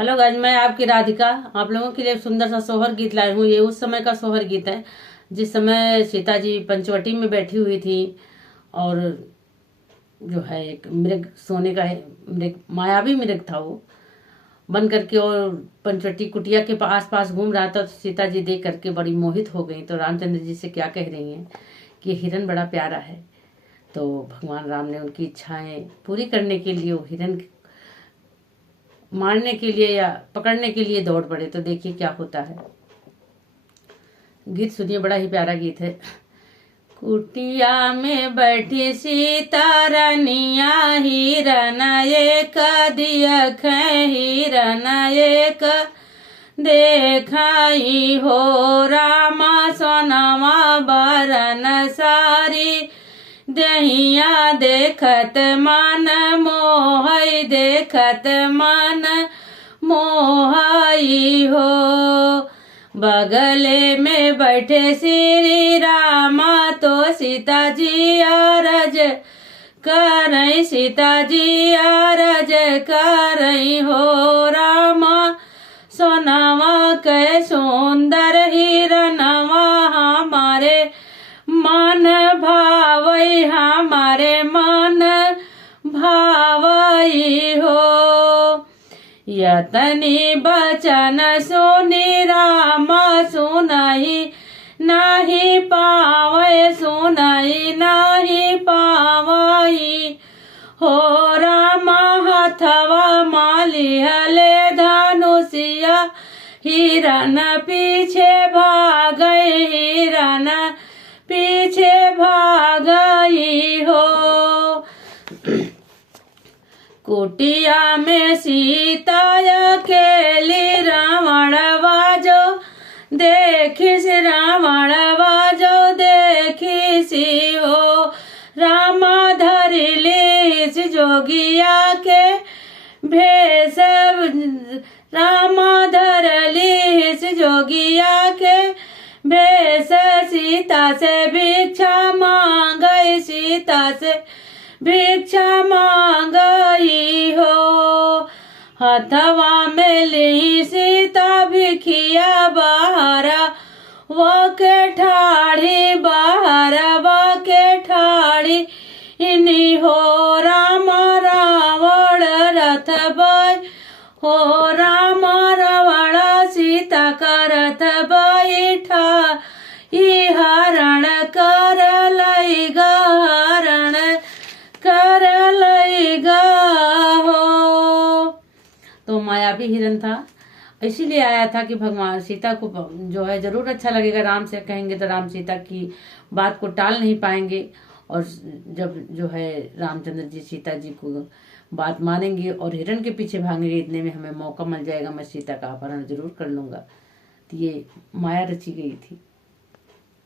Hello guys, मैं आपकी राधिका आप लोगों के लिए एक सुंदर सा सोहर गीत लाई हूँ। ये उस समय का सोहर गीत है जिस समय सीता जी पंचवटी में बैठी हुई थी और जो है एक मृग सोने का मृग, मायावी मृग था वो, बन करके और पंचवटी कुटिया के आस पास घूम रहा था। तो सीता जी देख करके बड़ी मोहित हो गई। तो रामचंद्र जी से क्या कह रही हैं कि हिरन बड़ा प्यारा है। तो भगवान राम ने उनकी इच्छाएं पूरी करने के लिए वो हिरन मारने के लिए या पकड़ने के लिए दौड़ पड़े। तो देखिए क्या होता है। गीत सुनिए, बड़ा ही प्यारा गीत है। कुटिया में बैठी सीता रनिया, हिरन एक दियख हिरन एक देखाई हो, रामा सोनमा बरन सारी दहिया देखत मन मोहई देखत मन मोहई हो। बगले में बैठे श्री रामा तो सीता जी अरज करई, सीता जी अरज करई हो, रामा सोनावा के सुंदर हिरनवा हमारे मन भावई, हमारे मन भावई हो। यतनी बचन सुनी रामा सुनहि नाही पावै, सुनहि नाही पावई हो, रामा हथवा माली हले धनुषिया, हिरन पीछे भागई, हिरन पीछे भागई हो। कुटिया में सीता अकेली, रावण बाजो देखिस, रावण बाजो देखिस हो, रामा धरिलिस जोगिया के भेष, रामा धरलिस जोगिया के भेष, सीता से भिक्षा मांगई, सीता से भिक्षा मांगई हो। हथवा में ली सीता भिखिया, बहरा वो के ठाड़ी, बहरा वो के ठाड़ी इनी हो, रामा रावण रथ बाई हो, रामा रावण सीता का रथ बैठा, ई हरण कर लईगा, हरण कर लईगा हो। तो मायावी हिरन था, इसीलिए आया था कि भगवान सीता को जो है जरूर अच्छा लगेगा। राम से कहेंगे तो राम सीता की बात को टाल नहीं पाएंगे। और जब जो है रामचंद्र जी सीता जी को बात मानेंगे और हिरन के पीछे भागेंगे, इतने में हमें मौका मिल जाएगा, मैं सीता का अपहरण जरूर कर लूंगा। तो ये माया रची गई थी।